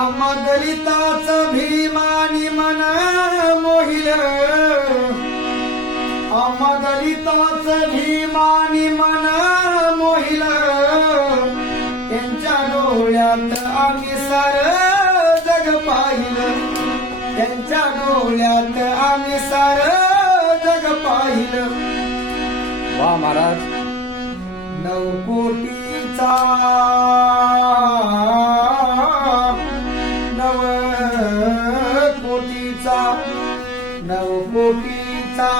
दलिताच भीमानी मन मोहिल. दलिताच भीमानी मन मोहिल. त्यांच्या डोळ्यात आम्ही सार जग पाहिलं. त्यांच्या डोळ्यात आम्ही सार जग पाहिलं. वा महाराज. नऊ कोटीचा कोटीचा नव कोटीचा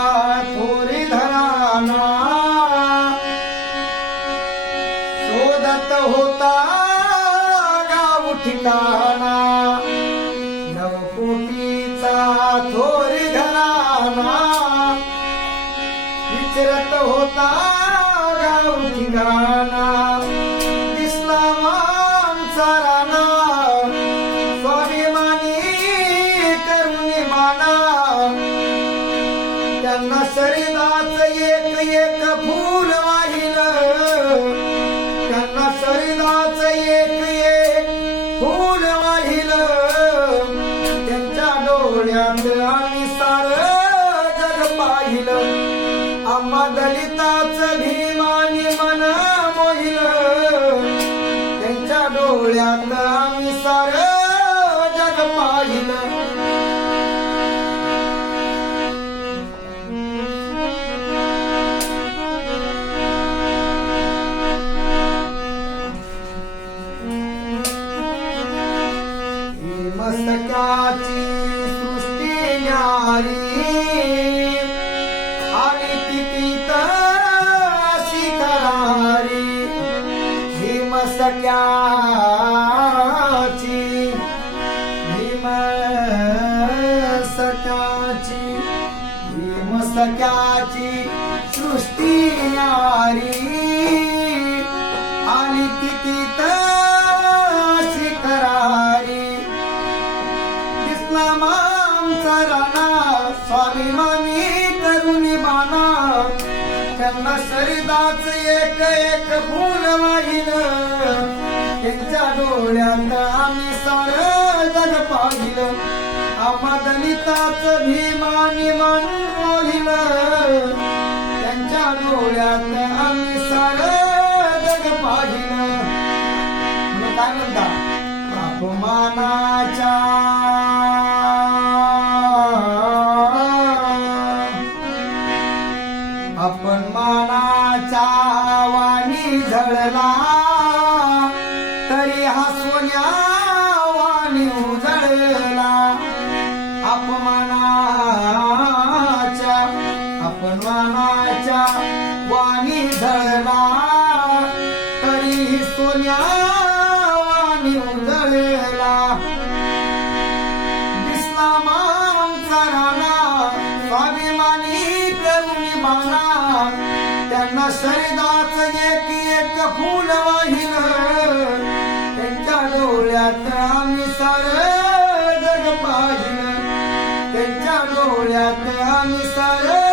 थोरी धराना शोधत होता गाव ठिकाणा. नव कोटीचा थोरी घराना विचरत होता एक फूल वाहिल. त्यांना शरीराच एक एक फूल वाहिलं. त्यांच्या डोळ्यात आम्ही सार जग पाहिलं. आम्हा दलिताच भी सृष्टी न्यारी आणि तिकीत शिखरारी सृष्टी न्यारी आणि किती स्वाभिमानी तरुणी बाणा त्यांना शरीराच एक एक फूल वाहिलं. त्यांच्या डोळ्यात आम्ही सार जग पाहिलं. आम्हा दलिताच भीमानी मान मोहिलं. त्यांच्या डोळ्यात आम्ही सार जग पाहिलं. काय म्हणता? अपमानाच्या जळला तरी हा सोन्या जळला अपमानाच्या अपमानाच्या वाणी जळला तरी सोन्या जळला उजळला. दिसला माणसा राणा स्वाभिमानी करून माना. त्यांना शरीराच एक एक फुल वाहिल. त्यांच्या डोळ्यात आम्ही सार जग पाहिलं. त्यांच्या डोळ्यात आम्ही सार